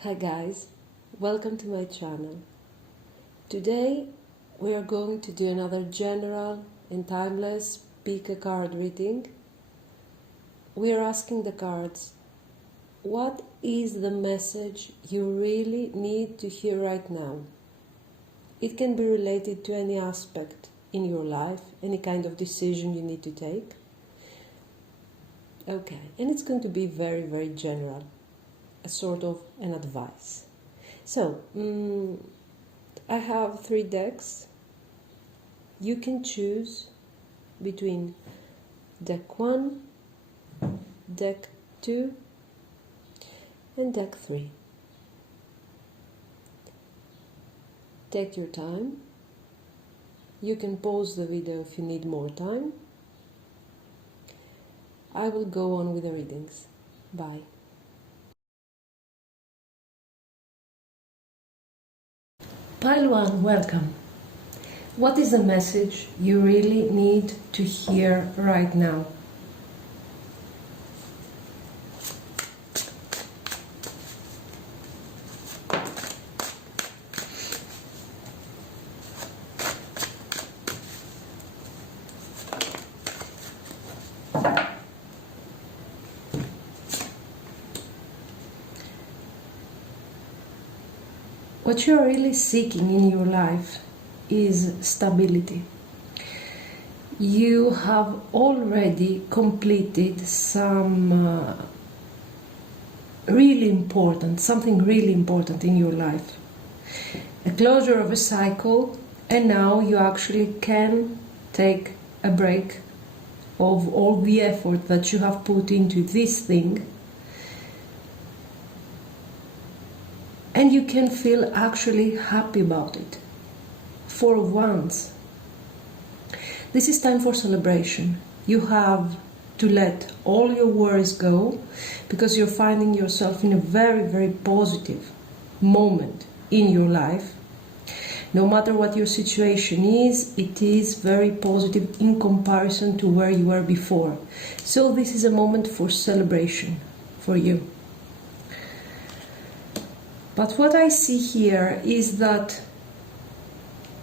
Hi guys, welcome to my channel. Today we are going to do another general and timeless pick a card reading. We are asking the cards, what is the message you really need to hear right now? It can be related to any aspect in your life, any kind of decision you need to take. Okay, and it's going to be very general, a sort of an advice. So, I have 3 decks. You can choose between deck 1, deck 2 and deck 3. Take your time. You can pause the video if you need more time. I will go on with the readings. Bye. Pile 1, welcome. What is the message you really need to hear right now? What you are really seeking in your life is stability. You have already completed something really important in your life. A closure of a cycle, and now you actually can take a break of all the effort that you have put into this thing. And you can feel actually happy about it. For once. This is time for celebration. You have to let all your worries go because you're finding yourself in a very positive moment in your life. No matter what your situation is, it is very positive in comparison to where you were before. So this is a moment for celebration for you. But what I see here is that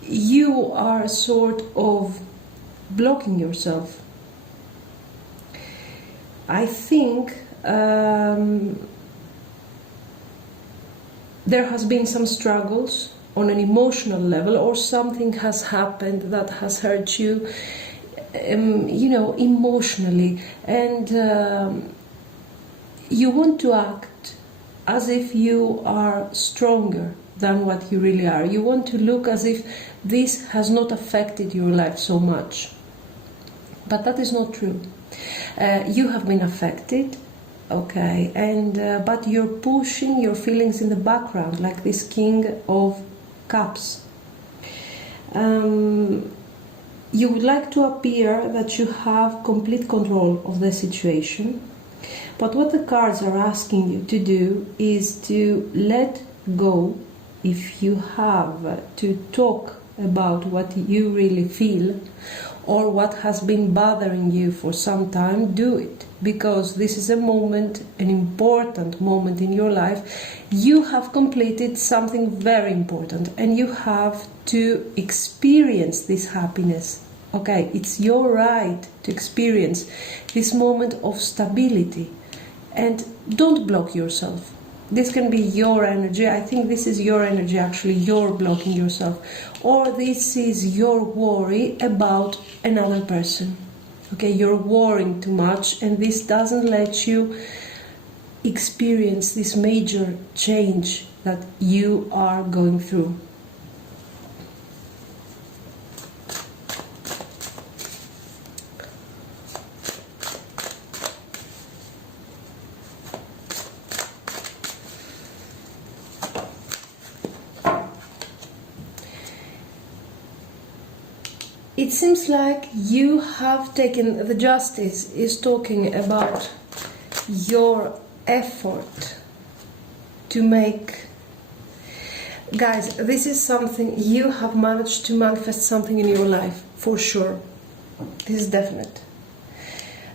you are sort of blocking yourself. I think there has been some struggles on an emotional level, or something has happened that has hurt you, emotionally, and you want to act as if you are stronger than what you really are. You want to look as if this has not affected your life so much. But that is not true. You have been affected, okay, and but you're pushing your feelings in the background, like this King of Cups. You would like to appear that you have complete control of the situation. But what the cards are asking you to do is to let go. If you have to talk about what you really feel or what has been bothering you for some time, do it. Because this is a moment, an important moment in your life. You have completed something very important and you have to experience this happiness. Okay, it's your right to experience this moment of stability. And don't block yourself. This can be your energy. I think this is your energy, actually. You're blocking yourself. Or this is your worry about another person. Okay, you're worrying too much and this doesn't let you experience this major change that you are going through. It seems like you have taken, the Justice is talking about your effort to make, guys, this is something, you have managed to manifest something in your life, for sure. This is definite.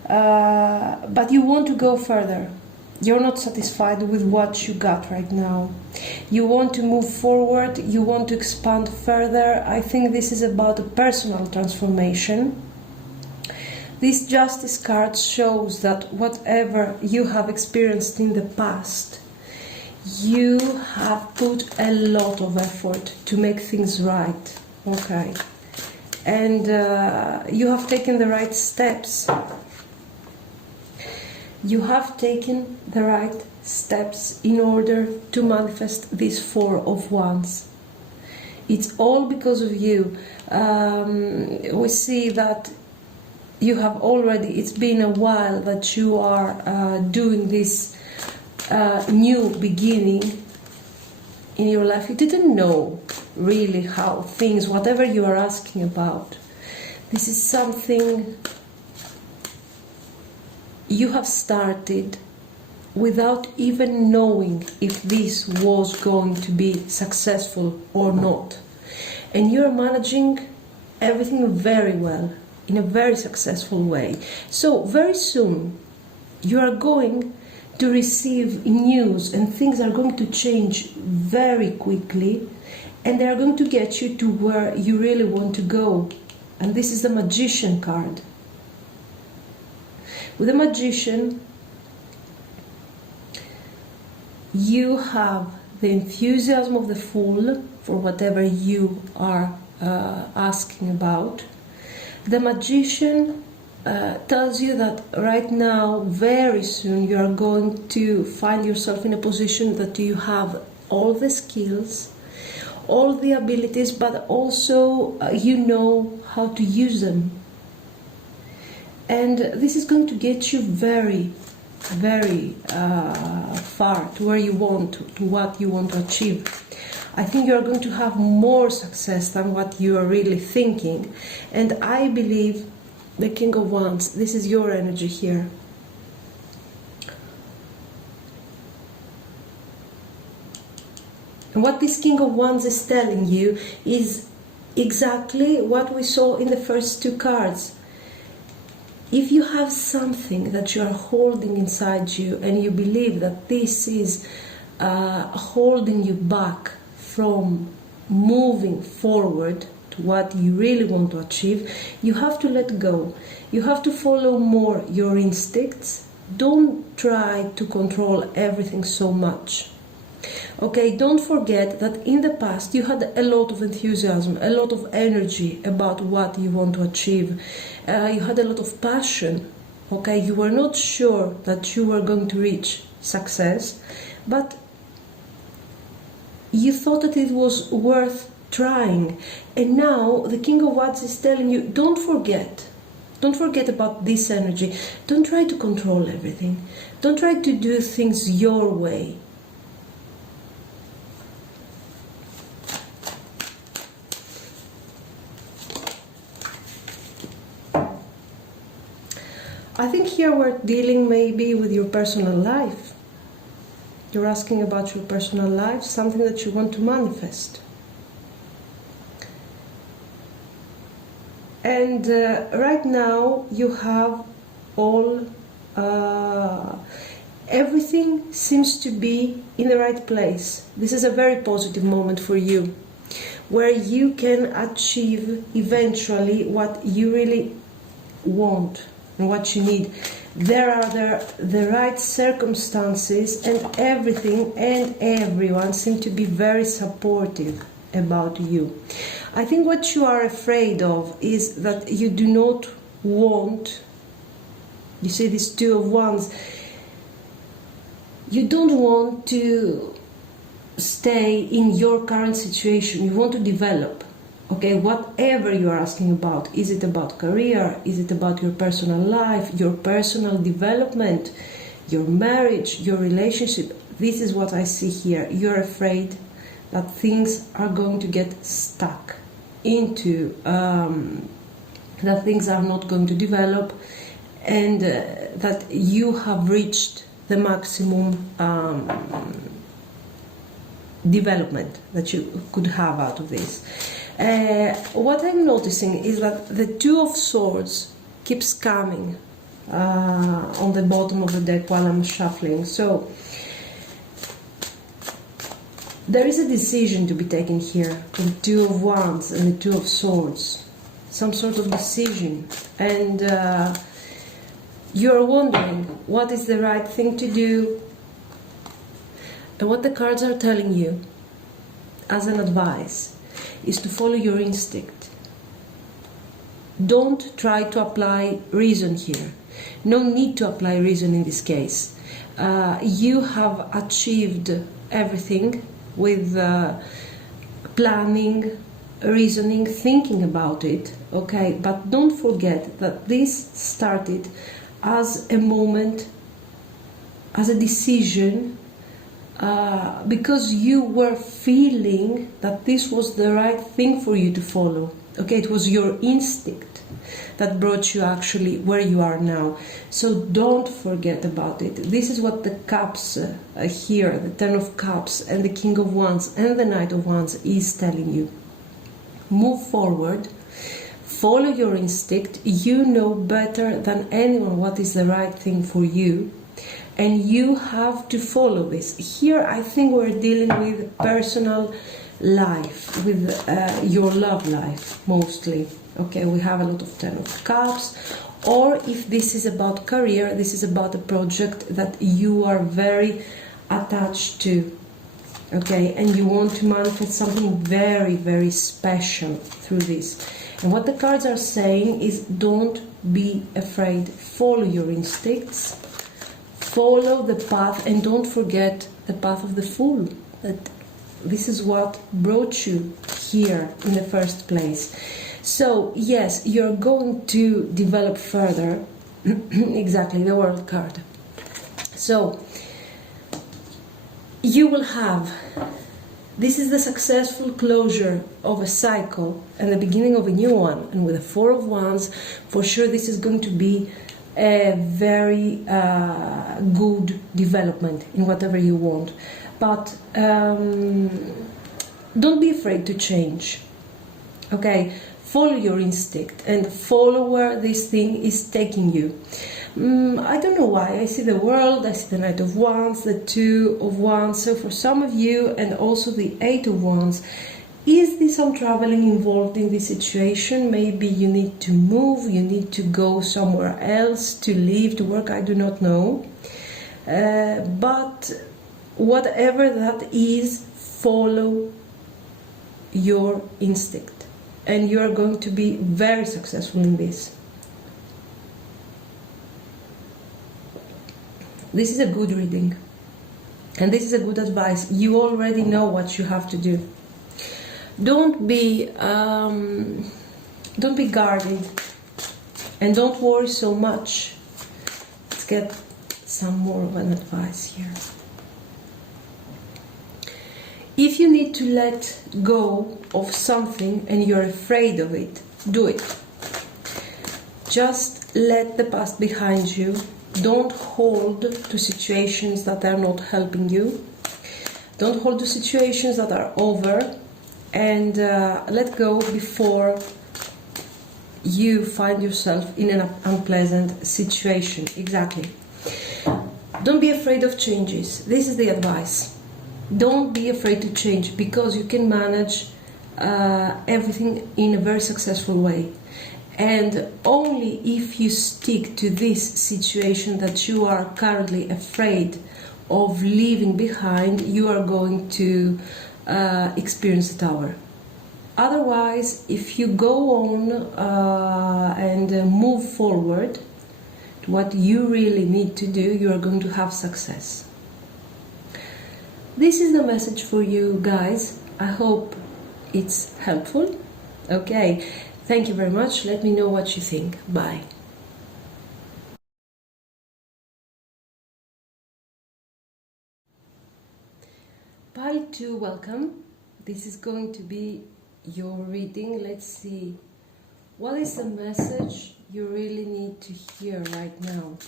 But you want to go further. You're not satisfied with what you got right now. You want to move forward, you want to expand further. I think this is about a personal transformation. This Justice card shows that whatever you have experienced in the past, you have put a lot of effort to make things right, okay? And you have taken the right steps. You have taken the right steps in order to manifest this Four of Wands. It's all because of you. We see that you have already, it's been a while that you are doing this new beginning in your life. You didn't know really how things, whatever you are asking about, this is something you have started without even knowing if this was going to be successful or not. And you're managing everything very well, in a very successful way. So very soon you are going to receive news and things are going to change very quickly, and they are going to get you to where you really want to go. And this is the Magician card. With the Magician, you have the enthusiasm of the Fool for whatever you are asking about. The Magician tells you that right now, very soon, you are going to find yourself in a position that you have all the skills, all the abilities, but also you know how to use them. And this is going to get you very, very far to where you want, to what you want to achieve. I think you are going to have more success than what you are really thinking. And I believe the King of Wands, this is your energy here. And what this King of Wands is telling you is exactly what we saw in the first two cards. If you have something that you are holding inside you and you believe that this is holding you back from moving forward to what you really want to achieve, you have to let go. You have to follow more your instincts. Don't try to control everything so much. Okay, don't forget that in the past you had a lot of enthusiasm, a lot of energy about what you want to achieve. You had a lot of passion. Okay, you were not sure that you were going to reach success, but you thought that it was worth trying. And now the King of Wands is telling you, don't forget about this energy. Don't try to control everything. Don't try to do things your way. I think here we're dealing maybe with your personal life. You're asking about your personal life, something that you want to manifest. And right now you have all, everything seems to be in the right place. This is a very positive moment for you, where you can achieve eventually what you really want and what you need. There are the right circumstances, and everything and everyone seem to be very supportive about you. I think what you are afraid of is that you do not want, you see this Two of Wands, you don't want to stay in your current situation, you want to develop. Okay, whatever you are asking about, is it about career, is it about your personal life, your personal development, your marriage, your relationship? This is what I see here. You're afraid that things are going to get stuck into, that things are not going to develop, and that you have reached the maximum development that you could have out of this. What I'm noticing is that the Two of Swords keeps coming. on the bottom of the deck while I'm shuffling. So there is a decision to be taken here with the Two of Wands and the Two of Swords. Some sort of decision. And you're wondering what is the right thing to do. And what the cards are telling you as an advice is to follow your instinct. Don't try to apply reason here. No need to apply reason in this case. You have achieved everything with planning, reasoning, thinking about it, okay? But don't forget that this started as a moment, as a decision, because you were feeling that this was the right thing for you to follow, okay? It was your instinct that brought you actually where you are now. So don't forget about it. This is what the cups here, the Ten of Cups and the King of Wands and the Knight of Wands is telling you. Move forward, follow your instinct. You know better than anyone what is the right thing for you, and you have to follow this. Here I think we're dealing with personal life, with your love life mostly. Okay, we have a lot of Ten of Cups, or if this is about career, this is about a project that you are very attached to, okay, and you want to manifest something very, very special through this. And what the cards are saying is don't be afraid, follow your instincts, follow the path, and don't forget the path of the Fool, that this is what brought you here in the first place. So yes, you're going to develop further. Exactly, the World card. So you will have, this is the successful closure of a cycle and the beginning of a new one. And with the Four of Wands, for sure this is going to be a very good development in whatever you want. But don't be afraid to change, okay? Follow your instinct and follow where this thing is taking you. I don't know why. I see the World, I see the Knight of Wands, the Two of Wands. So for some of you, and also the Eight of Wands, is there some traveling involved in this situation? Maybe you need to move, you need to go somewhere else, to leave, to work, I do not know. But whatever that is, follow your instinct. And you are going to be very successful in this. This is a good reading. And this is a good advice. You already know what you have to do. Don't be guarded. And don't worry so much. Let's get some more of an advice here. If you need to let go of something and you're afraid of it, do it. Just let the past behind you. Don't hold to situations that are not helping you. Don't hold to situations that are over, and let go before you find yourself in an unpleasant situation. Exactly. Don't be afraid of changes. This is the advice. Don't be afraid to change, because you can manage everything in a very successful way. And only if you stick to this situation that you are currently afraid of leaving behind, you are going to experience the Tower. Otherwise, if you go on and move forward to what you really need to do, you are going to have success. This is the message for you guys. I hope it's helpful. Okay, thank you very much. Let me know what you think. Bye. Pile 2, welcome. This is going to be your reading. Let's see. What is the message you really need to hear right now?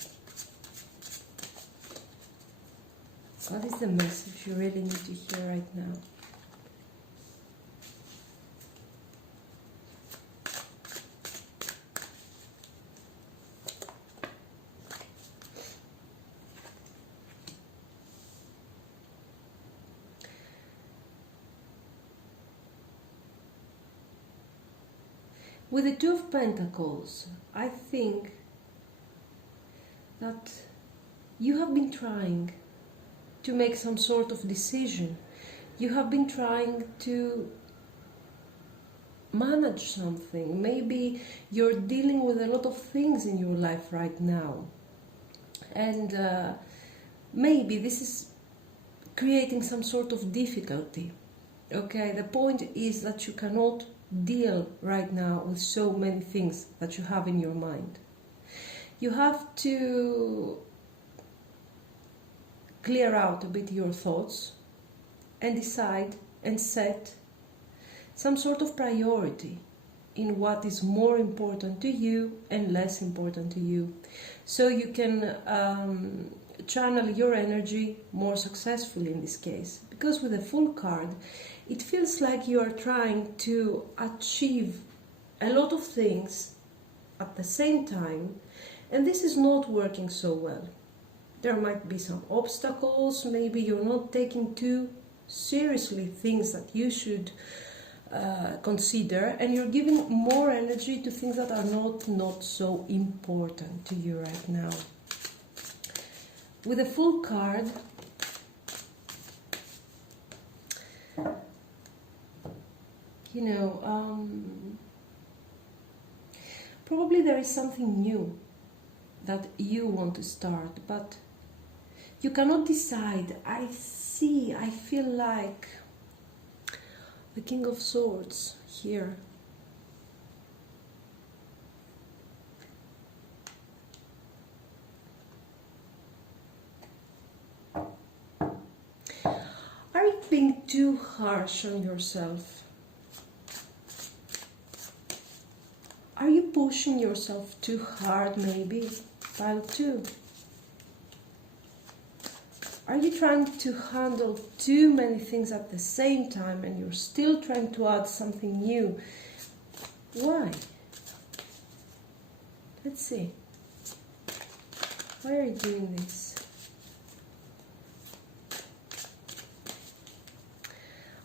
What is the message you really need to hear right now? With the Two of Pentacles, I think that you have been trying to make some sort of decision. You have been trying to manage something. Maybe you're dealing with a lot of things in your life right now. And maybe this is creating some sort of difficulty. Okay, the point is that you cannot deal right now with so many things that you have in your mind. You have to clear out a bit your thoughts and decide and set some sort of priority in what is more important to you and less important to you, so you can channel your energy more successfully in this case. Because with the Fool card, it feels like you are trying to achieve a lot of things at the same time, and this is not working so well. There might be some obstacles, maybe you're not taking too seriously things that you should consider, and you're giving more energy to things that are not so important to you right now. With the Fool card, you know, probably there is something new that you want to start, but you cannot decide. I feel like the King of Swords here. Are you being too harsh on yourself? Are you pushing yourself too hard, maybe? Pile 2. Are you trying to handle too many things at the same time and you're still trying to add something new? Why? Let's see. Why are you doing this?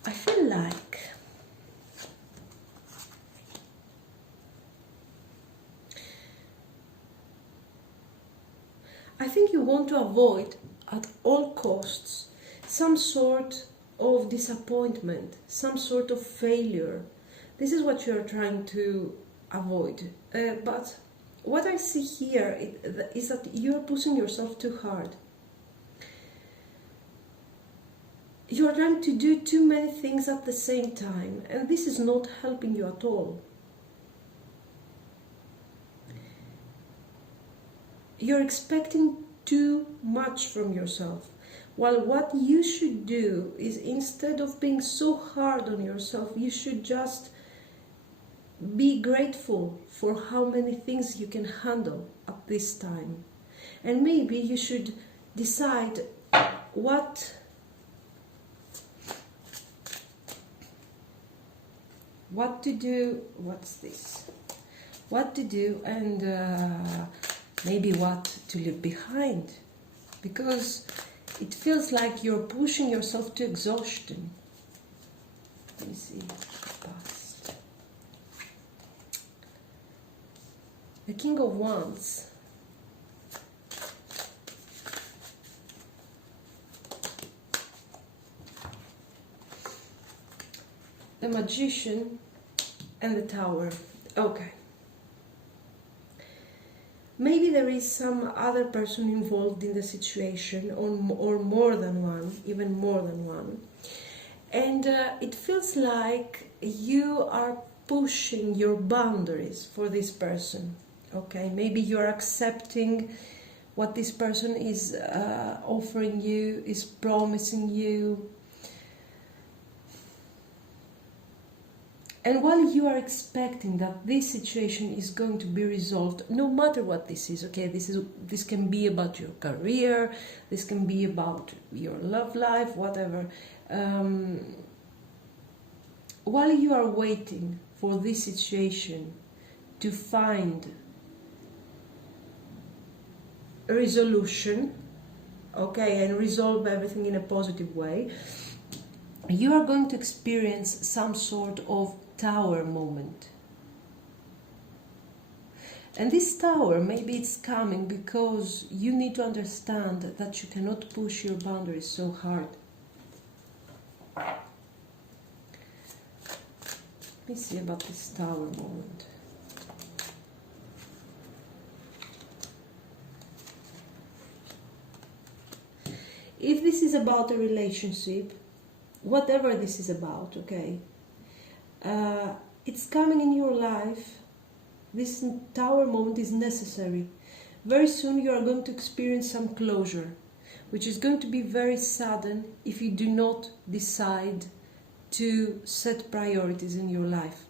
I feel like you want to avoid at all costs some sort of disappointment, some sort of failure. This is what you are trying to avoid. But what I see here is that you are pushing yourself too hard. You are trying to do too many things at the same time, and this is not helping you at all. You're expecting too much from yourself, while what you should do is, instead of being so hard on yourself, you should just be grateful for how many things you can handle at this time. And maybe you should decide what to do. What's this? What to do, and maybe what to leave behind, because it feels like you're pushing yourself to exhaustion. Let me see. Past. The King of Wands. The Magician and the Tower. Okay. Maybe there is some other person involved in the situation, or more than one, even more than one. And it feels like you are pushing your boundaries for this person. Okay, maybe you're accepting what this person is offering you, is promising you. And while you are expecting that this situation is going to be resolved, no matter what this is, okay, this can be about your career, this can be about your love life, whatever. While you are waiting for this situation to find a resolution, okay, and resolve everything in a positive way, you are going to experience some sort of tower moment. And this tower, maybe it's coming because you need to understand that you cannot push your boundaries so hard. Let me see about this tower moment. If this is about a relationship, whatever this is about, okay, it's coming in your life. This tower moment is necessary. Very soon you are going to experience some closure, which is going to be very sudden if you do not decide to set priorities in your life.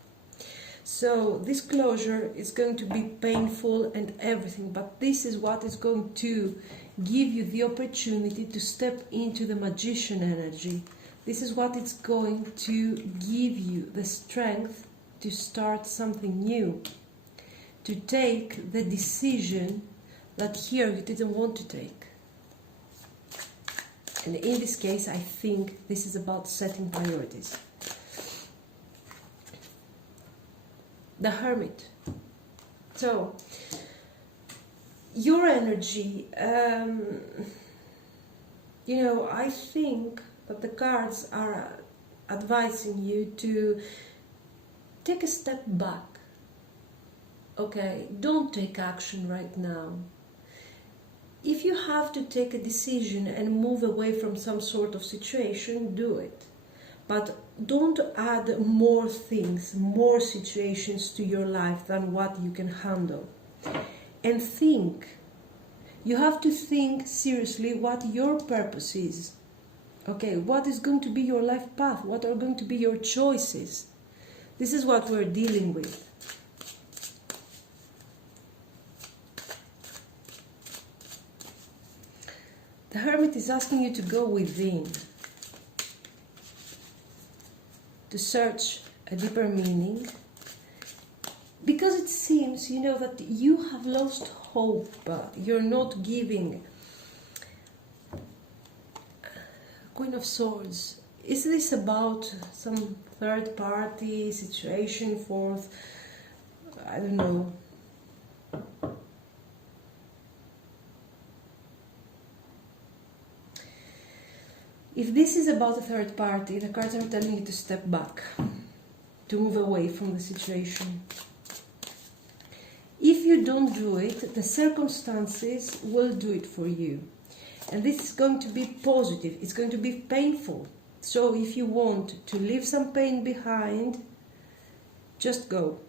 So this closure is going to be painful and everything, but this is what is going to give you the opportunity to step into the magician energy. This is what it's going to give you the strength to start something new, to take the decision that here you didn't want to take. And in this case, I think this is about setting priorities. The Hermit. So, your energy, I think that the cards are advising you to take a step back. Okay, don't take action right now. If you have to take a decision and move away from some sort of situation, do it. But don't add more things, more situations to your life than what you can handle. And think. You have to think seriously what your purpose is. Okay, what is going to be your life path? What are going to be your choices? This is what we're dealing with. The Hermit is asking you to go within, to search a deeper meaning, because it seems, that you have lost hope. You're not giving. Queen of Swords. Is this about some third party situation, fourth? I don't know. If this is about a third party, the cards are telling you to step back, to move away from the situation. If you don't do it, the circumstances will do it for you. And this is going to be positive, it's going to be painful. So if you want to leave some pain behind, just go.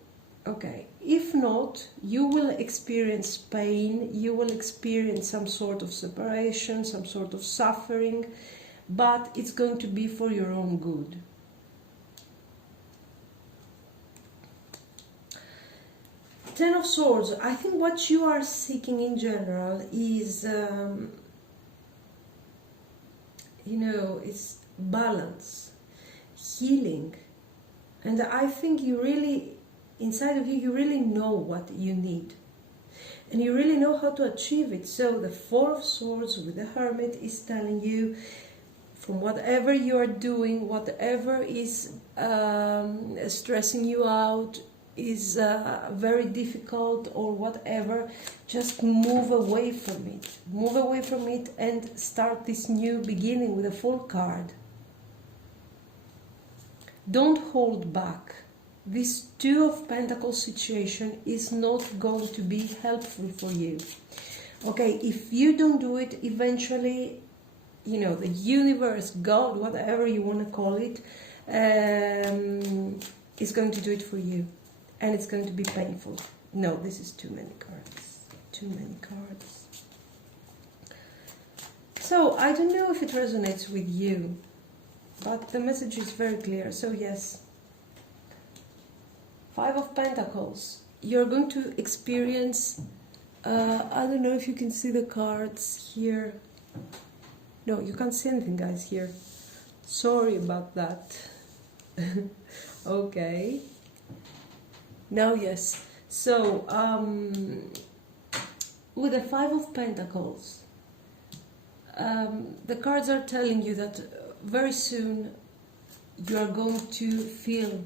Okay. If not, you will experience pain, you will experience some sort of separation, some sort of suffering, but it's going to be for your own good. Ten of Swords. I think what you are seeking in general is, it's balance, healing. And I think you really, inside of you, you really know what you need. And you really know how to achieve it. So the Four of Swords with the Hermit is telling you, from whatever you are doing, whatever is stressing you out, is very difficult or whatever, just move away from it. Move away from it and start this new beginning with a Fool card. Don't hold back. This Two of Pentacles situation is not going to be helpful for you. Okay, if you don't do it, eventually, the universe, God, whatever you want to call it, is going to do it for you. And it's going to be painful. No, this is too many cards. Too many cards. So, I don't know if it resonates with you, but the message is very clear. So, yes. Five of Pentacles. You're going to experience, I don't know if you can see the cards here. No, you can't see anything, guys, here. Sorry about that. Okay. Now, yes. So, with the Five of Pentacles, the cards are telling you that very soon you are going to feel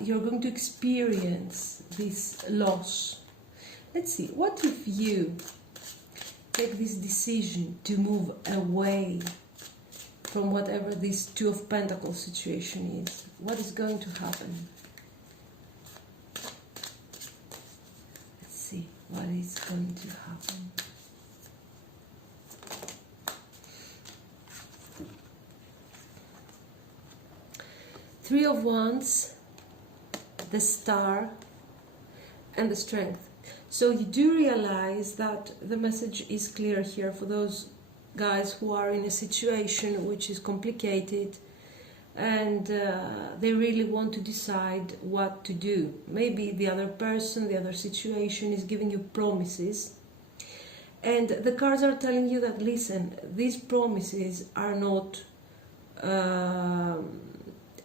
you're going to experience this loss. Let's see, what if you take this decision to move away from whatever this Two of Pentacles situation is? What is going to happen? Let's see what is going to happen. Three of Wands, the Star, and the Strength. So you do realize that the message is clear here for those guys who are in a situation which is complicated and they really want to decide what to do. Maybe the other person, the other situation is giving you promises, and the cards are telling you that, listen, these promises are not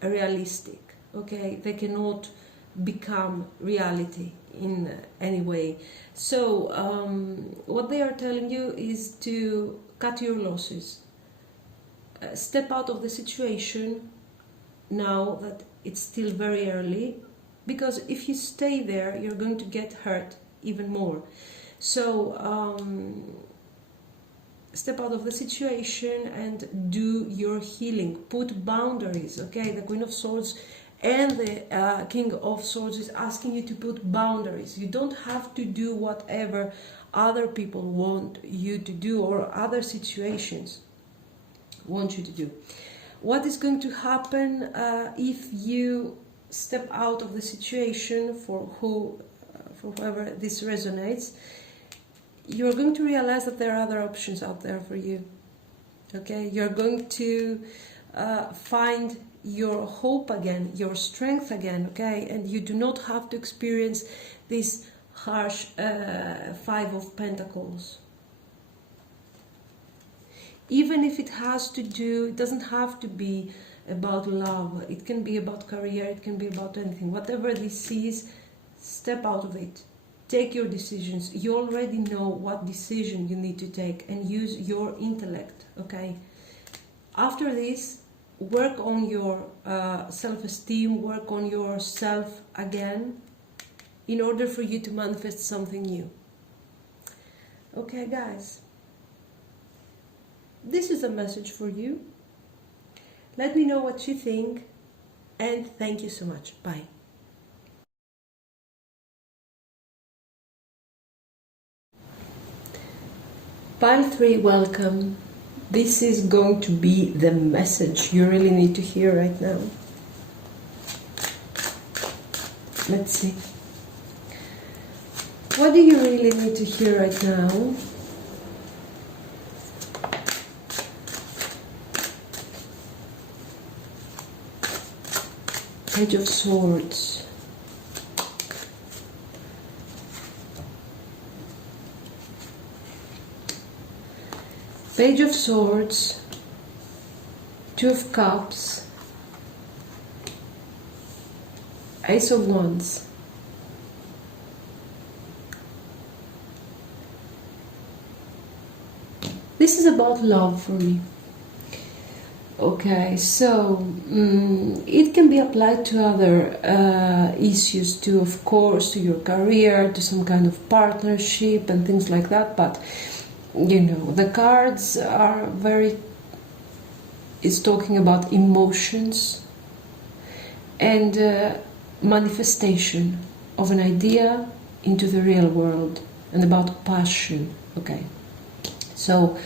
realistic, okay? They cannot become reality in any way. So what they are telling you is to cut your losses, step out of the situation now that it's still very early, because if you stay there you're going to get hurt even more. So step out of the situation and do your healing, put boundaries, okay? The Queen of Swords and the King of Swords is asking you to put boundaries. You don't have to do whatever other people want you to do or other situations want you to do. What is going to happen if you step out of the situation, for whoever this resonates? You're going to realize that there are other options out there for you, okay? You're going to find your hope again, your strength again, okay? And you do not have to experience this harsh Five of Pentacles. Even if it has to do, it doesn't have to be about love, it can be about career, it can be about anything. Whatever this is, step out of it. Take your decisions. You already know what decision you need to take, and use your intellect, okay? After this, work on your self-esteem, work on yourself again, in order for you to manifest something new. Okay, guys? This is a message for you. Let me know what you think, and thank you so much. Bye. Pile 3, welcome. This is going to be the message you really need to hear right now. Let's see. What do you really need to hear right now? Page of Swords. Page of Swords, Two of Cups, Ace of Wands. This is about love for me. Okay, so it can be applied to other issues too, of course, to your career, to some kind of partnership and things like that, but you know, the cards are it's talking about emotions and manifestation of an idea into the real world, and about passion, okay? So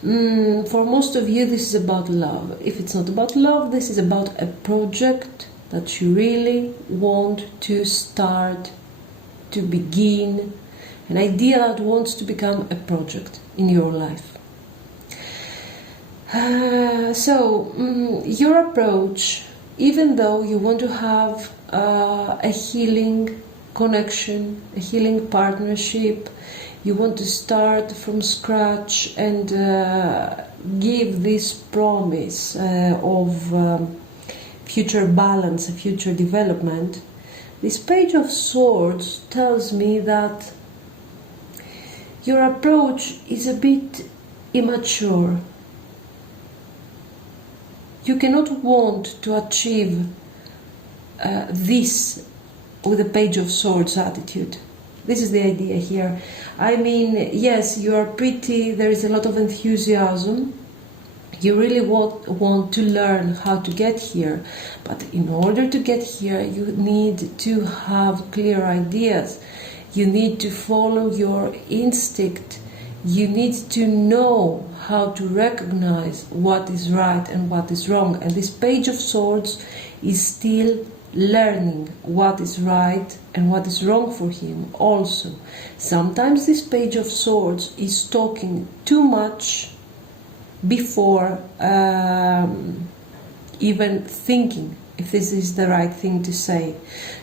for most of you, this is about love. If it's not about love, this is about a project that you really want to start, to begin, an idea that wants to become a project in your life. Your approach, even though you want to have a healing connection, a healing partnership, you want to start from scratch and give this promise of future balance, future development, this Page of Swords tells me that your approach is a bit immature. You cannot want to achieve this with a Page of Swords attitude. This is the idea here. I mean, yes, you are pretty, there is a lot of enthusiasm. You really want to learn how to get here. But in order to get here, you need to have clear ideas. You need to follow your instinct. You need to know how to recognize what is right and what is wrong. And this Page of Swords is still learning what is right and what is wrong for him also. Sometimes this Page of Swords is talking too much before even thinking if this is the right thing to say.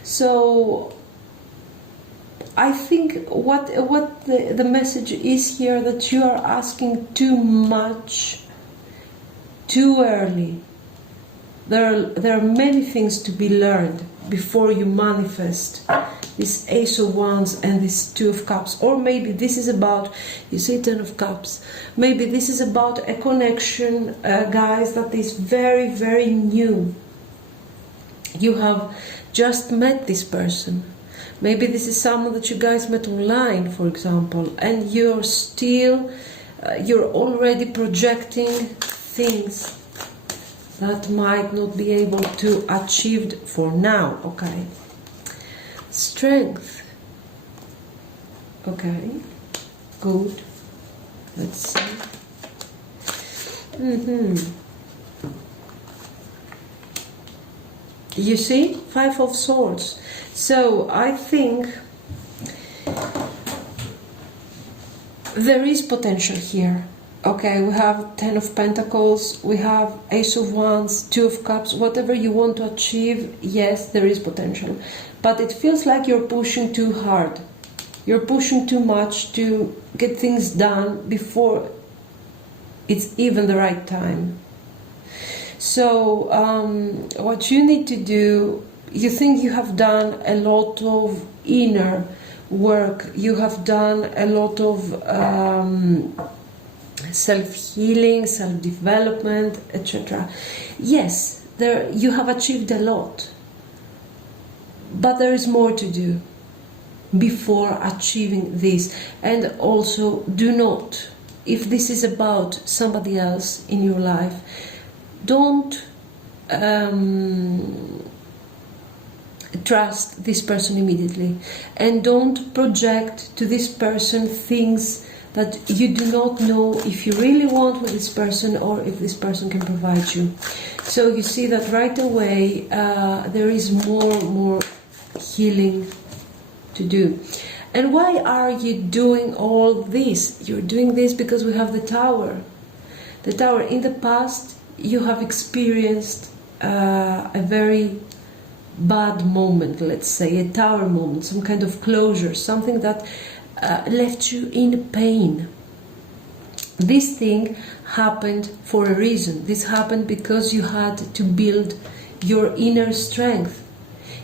So I think what the message is here, that you are asking too much too early. There are many things to be learned before you manifest this Ace of Wands and this Two of Cups. Or maybe this is about, you see, Ten of Cups. Maybe this is about a connection, guys, that is very, very new. You have just met this person. Maybe this is someone that you guys met online, for example, and you're still, you're already projecting things that might not be able to achieve for now. Okay. Strength. Okay. Good. Let's see. You see? Five of Swords. So I think there is potential here. Okay, we have Ten of Pentacles, we have Ace of Wands, Two of Cups. Whatever you want to achieve, yes, there is potential. But it feels like you're pushing too hard. You're pushing too much to get things done before it's even the right time. So what you need to do, you think you have done a lot of inner work, you have done a lot of self-healing, self-development, etc. Yes, you have achieved a lot, but there is more to do before achieving this. And also, do not, if this is about somebody else in your life, don't trust this person immediately, and don't project to this person things that you do not know if you really want with this person or if this person can provide you. So you see that right away there is more healing to do. And why are you doing all this? You're doing this because we have the Tower. The Tower. In the past, you have experienced a very bad moment, let's say, a Tower moment, some kind of closure, something that left you in pain. This thing happened for a reason. This happened because you had to build your inner strength.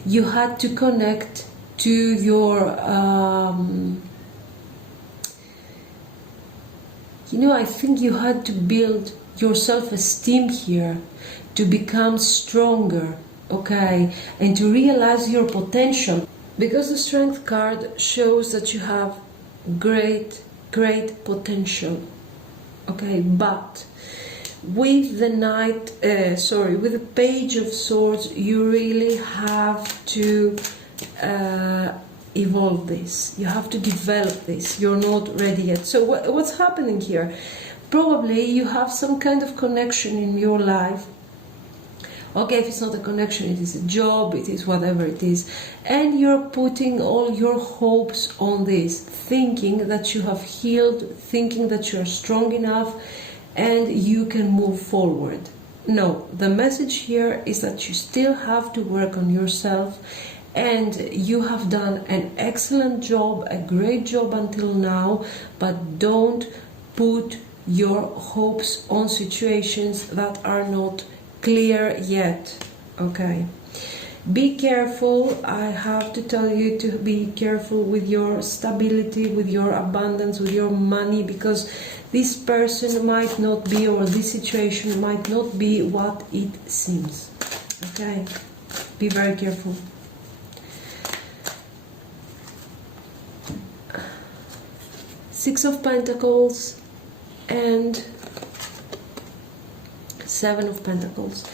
You had to connect to your I think you had to build your self-esteem here to become stronger, okay, and to realize your potential. Because the Strength card shows that you have great potential, okay, but with the with the Page of Swords, you really have to evolve this. You have to develop this. You're not ready yet. So what's happening here? Probably you have some kind of connection in your life. Okay, if it's not a connection, it is a job, it is whatever it is, and you're putting all your hopes on this, thinking that you have healed, thinking that you're strong enough and you can move forward. No, the message here is that you still have to work on yourself, and you have done an excellent job, a great job until now, but don't put your hopes on situations that are not clear yet. Okay, be careful. I have to tell you to be careful with your stability, with your abundance, with your money, because this person might not be, or this situation might not be what it seems. Okay, Be very careful. Six of Pentacles and Seven of Pentacles.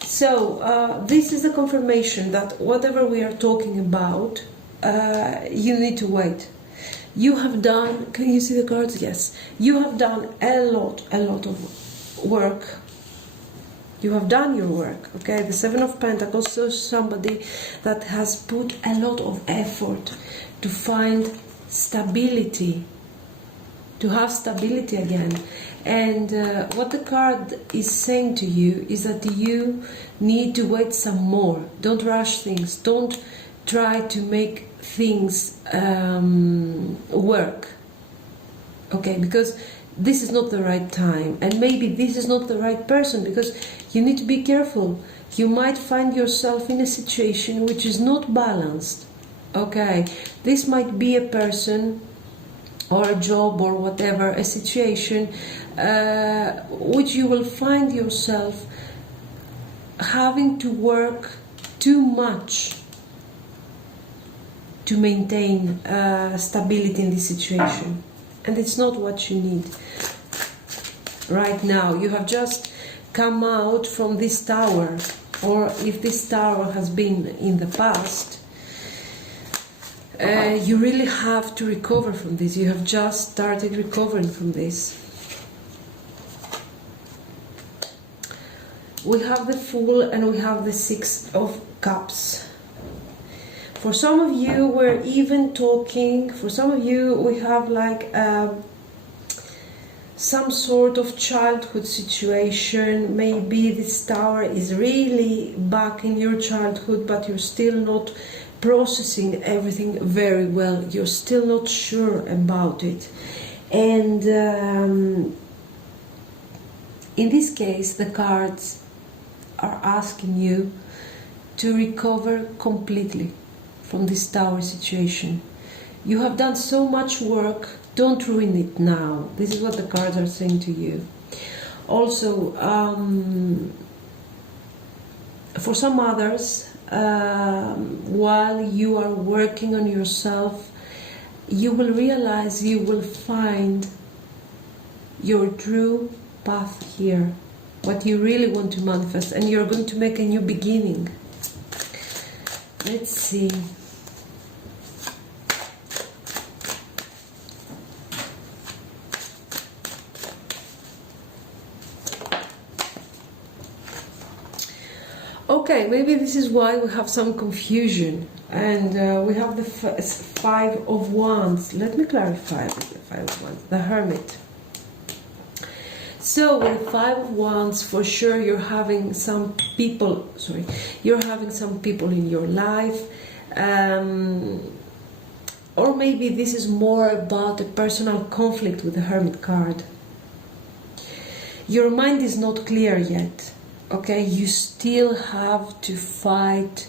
So this is a confirmation that whatever we are talking about, you need to wait. You have done, can you see the cards? Yes. You have done a lot of work. You have done your work, okay? The Seven of Pentacles, so somebody that has put a lot of effort to find stability, to have stability again. And what the card is saying to you is that you need to wait some more. Don't rush things. Don't try to make things work, okay? Because this is not the right time, and maybe this is not the right person, because you need to be careful. You might find yourself in a situation which is not balanced, okay? This might be a person or a job or whatever, a situation which you will find yourself having to work too much to maintain stability in this situation. And it's not what you need right now. You have just come out from this tower, or if this tower has been in the past, you really have to recover from this. You have just started recovering from this. We have the Fool and we have the Six of Cups. For some of you, we're even talking, for some of you, we have like some sort of childhood situation. Maybe this tower is really back in your childhood, but you're still not processing everything very well. You're still not sure about it. And in this case, the cards are asking you to recover completely from this tower situation. You have done so much work, don't ruin it now. This is what the cards are saying to you. Also, for some others, while you are working on yourself, you will realize, you will find your true path here, what you really want to manifest, and you're going to make a new beginning. Let's see. Okay, maybe this is why we have some confusion, and we have the Five of Wands. Let me clarify with the Five of Wands. The Hermit. So with the Five of Wands, for sure you're having some people, you're having some people in your life, or maybe this is more about a personal conflict with the Hermit card. Your mind is not clear yet. Okay, you still have to fight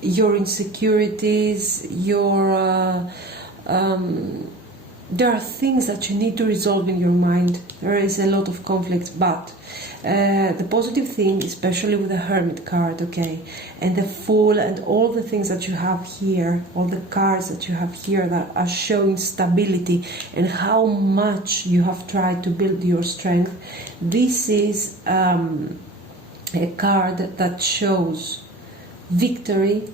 your insecurities, your there are things that you need to resolve in your mind. There is a lot of conflict, but the positive thing, especially with the Hermit card, okay, and the Fool and all the things that you have here, all the cards that you have here that are showing stability and how much you have tried to build your strength. This is a card that shows victory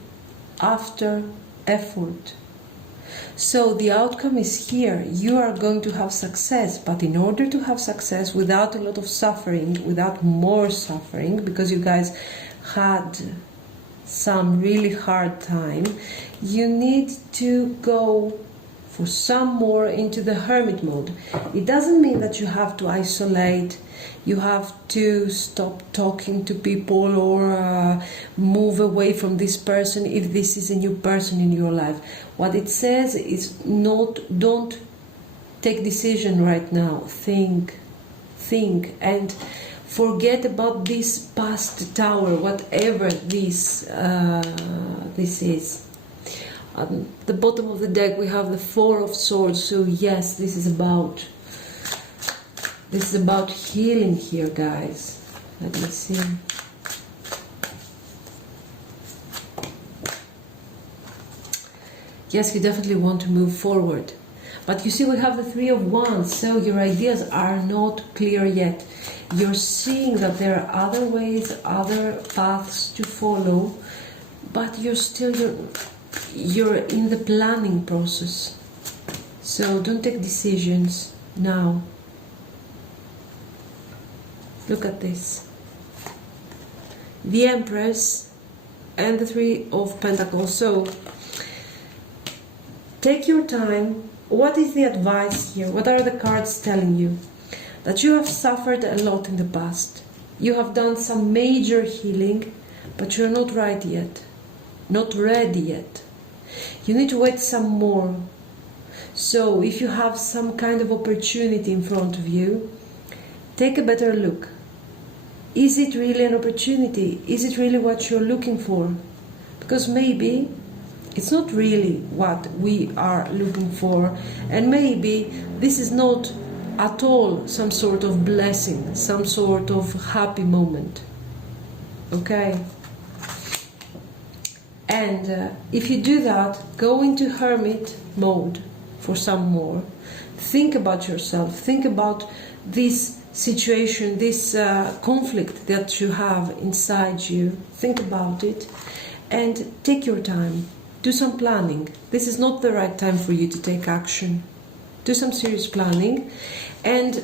after effort. So the outcome is here. You are going to have success, but in order to have success without a lot of suffering, without more suffering, because you guys had some really hard time, you need to go for some more into the Hermit mode. It doesn't mean that you have to isolate, you have to stop talking to people or move away from this person if this is a new person in your life. What it says is don't take decision right now. Think, and forget about this past tower, whatever this is. At the bottom of the deck we have the Four of Swords. So yes, this is about healing here, guys. Let me see. Yes, you definitely want to move forward. But you see, we have the Three of Wands, so your ideas are not clear yet. You're seeing that there are other ways, other paths to follow, but you're in the planning process. So don't take decisions now. Look at this. The Empress and the Three of Pentacles. So take your time. What is the advice here? What are the cards telling you? That you have suffered a lot in the past. You have done some major healing, but you're not right yet. Not ready yet. You need to wait some more. So if you have some kind of opportunity in front of you, take a better look. Is it really an opportunity? Is it really what you're looking for? Because maybe it's not really what we are looking for, and maybe this is not at all some sort of blessing, some sort of happy moment. Okay? And if you do that, go into hermit mode for some more. Think about yourself. Think about this situation, this conflict that you have inside you. Think about it and take your time. Do some planning. This is not the right time for you to take action. Do some serious planning, and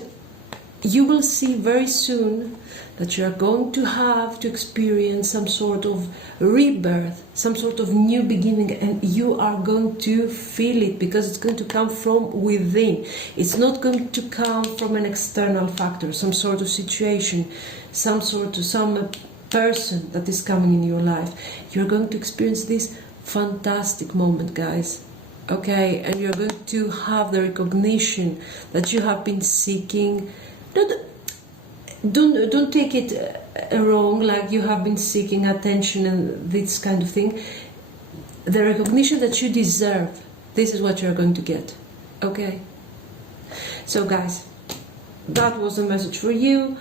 you will see very soon that you are going to have to experience some sort of rebirth, some sort of new beginning, and you are going to feel it because it's going to come from within. It's not going to come from an external factor, some sort of situation, some person that is coming in your life. You're going to experience this fantastic moment, guys. Okay, and you're going to have the recognition that you have been seeking. Don't take it wrong, like you have been seeking attention and this kind of thing. The recognition that you deserve, this is what you're going to get. Okay? So guys, that was the message for you.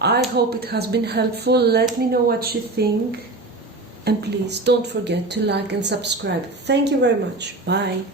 I hope it has been helpful. Let me know what you think. And please don't forget to like and subscribe. Thank you very much. Bye.